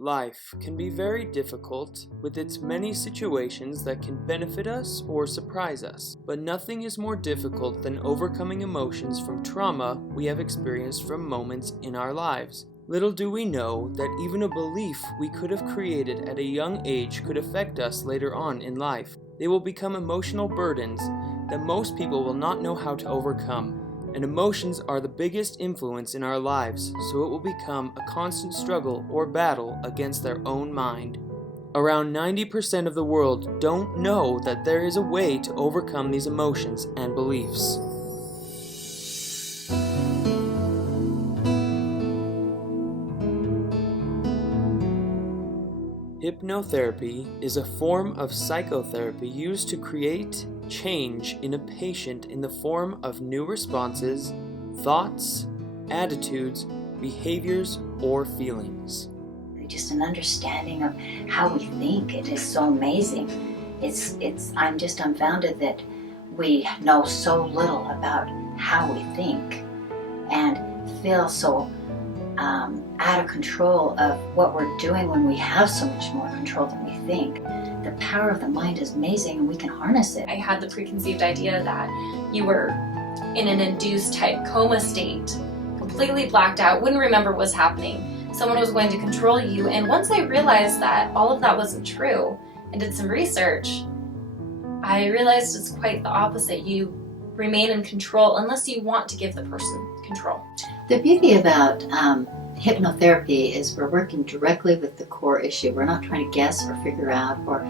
Life can be very difficult, with its many situations that can benefit us or surprise us, but nothing is more difficult than overcoming emotions from trauma we have experienced from moments in our lives. Little do we know that even a belief we could have created at a young age could affect us later on in life. They will become emotional burdens that most people will not know how to overcome. And emotions are the biggest influence in our lives, so it will become a constant struggle or battle against their own mind. Around 90% of the world don't know that there is a way to overcome these emotions and beliefs. Hypnotherapy is a form of psychotherapy used to create change in a patient in the form of new responses, thoughts, attitudes, behaviors, or feelings. Just an understanding of how we think. It is so amazing. I'm just dumbfounded that we know so little about how we think and feel so out of control of what we're doing when we have so much more control than we think. The power of the mind is amazing and we can harness it. I had the preconceived idea that you were in an induced type coma state, completely blacked out, wouldn't remember what was happening. Someone was going to control you, and once I realized that all of that wasn't true and did some research, I realized it's quite the opposite. You remain in control unless you want to give the person control. The beauty about hypnotherapy is we're working directly with the core issue. We're not trying to guess or figure out or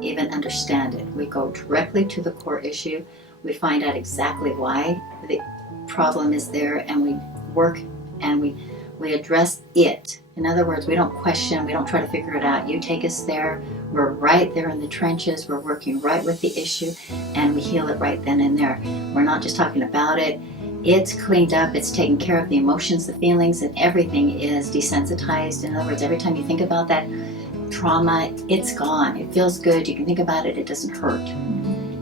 even understand it. We go directly to the core issue. We find out exactly why the problem is there, and we work and we address it. In other words, we don't question, we don't try to figure it out. You take us there, we're right there in the trenches, we're working right with the issue, and we heal it right then and there. We're not just talking about it. It's cleaned up, it's taken care of. The emotions, the feelings, and everything is desensitized. In other words, every time you think about that trauma, it's gone. It feels good, you can think about it, it doesn't hurt.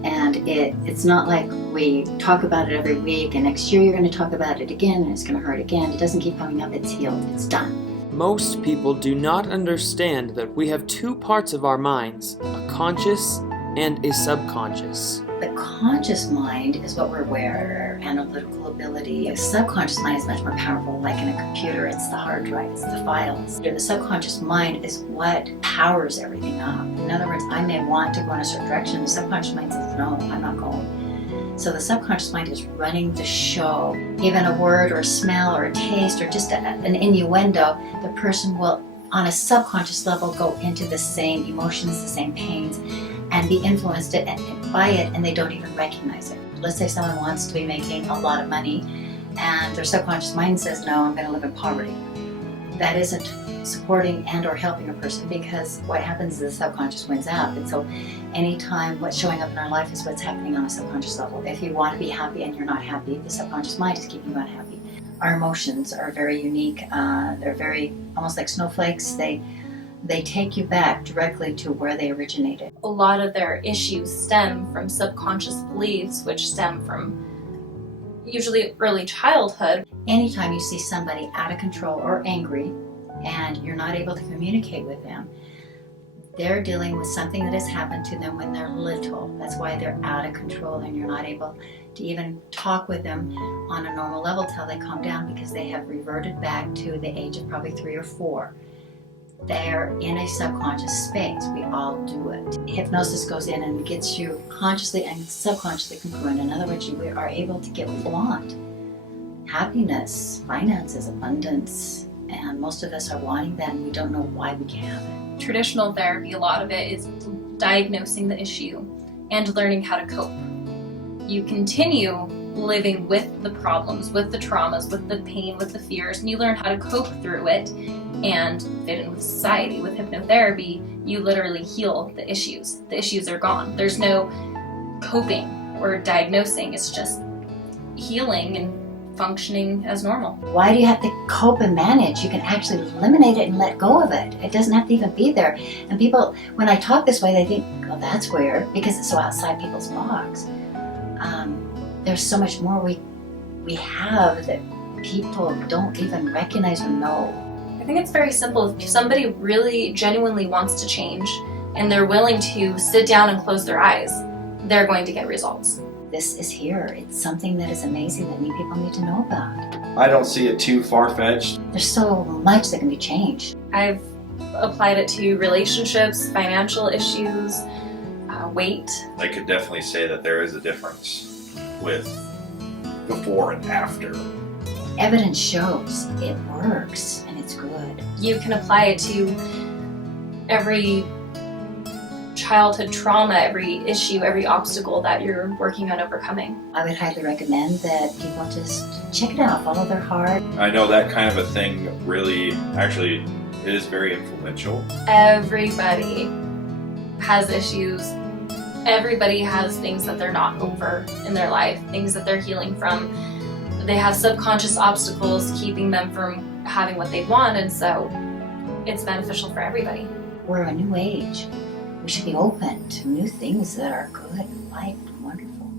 And it's not like we talk about it every week and next year you're going to talk about it again and it's going to hurt again. It doesn't keep coming up, it's healed, it's done. Most people do not understand that we have two parts of our minds, a conscious and a subconscious. The conscious mind is what we're aware, our analytical ability. The subconscious mind is much more powerful, like in a computer, it's the hard drive, it's the files. The subconscious mind is what powers everything up. In other words, I may want to go in a certain direction, the subconscious mind says, no, I'm not going. So the subconscious mind is running the show. Even a word or a smell or a taste or just an innuendo, the person will, on a subconscious level, go into the same emotions, the same pains, and be influenced by it, and they don't even recognize it. Let's say someone wants to be making a lot of money and their subconscious mind says, no, I'm going to live in poverty. That isn't supporting and or helping a person, because what happens is the subconscious wins out. And so anytime what's showing up in our life is what's happening on a subconscious level. If you want to be happy and you're not happy, the subconscious mind is keeping you unhappy. Our emotions are very unique. They're very almost like snowflakes. They take you back directly to where they originated. A lot of their issues stem from subconscious beliefs, which stem from usually early childhood. Anytime you see somebody out of control or angry and you're not able to communicate with them, they're dealing with something that has happened to them when they're little. That's why they're out of control and you're not able to even talk with them on a normal level till they calm down, because they have reverted back to the age of probably 3 or 4. They're in a subconscious space. We all do it. Hypnosis goes in and gets you consciously and subconsciously congruent. In other words, you are able to get what you want. Happiness, finances, abundance, and most of us are wanting that and we don't know why we can't have it. Traditional therapy, a lot of it is diagnosing the issue and learning how to cope. You continue living with the problems, with the traumas, with the pain, with the fears, and you learn how to cope through it and fit in with society. With hypnotherapy, you literally heal the issues. The issues are gone. There's no coping or diagnosing. It's just healing and functioning as normal. Why do you have to cope and manage? You can actually eliminate it and let go of it. It doesn't have to even be there. And people, when I talk this way, they think, oh, that's weird, because it's so outside people's box. There's so much more we have that people don't even recognize or know. I think it's very simple. If somebody really genuinely wants to change and they're willing to sit down and close their eyes, they're going to get results. This is here. It's something that is amazing that people need to know about. I don't see it too far-fetched. There's so much that can be changed. I've applied it to relationships, financial issues, weight. I could definitely say that there is a difference with before and after. Evidence shows it works and it's good. You can apply it to every childhood trauma, every issue, every obstacle that you're working on overcoming. I would highly recommend that people just check it out, follow their heart. I know that kind of a thing really, actually, it is very influential. Everybody has issues. Everybody has things that they're not over in their life, things that they're healing from. They have subconscious obstacles keeping them from having what they want, and so it's beneficial for everybody. We're a new age. We should be open to new things that are good, light, and wonderful.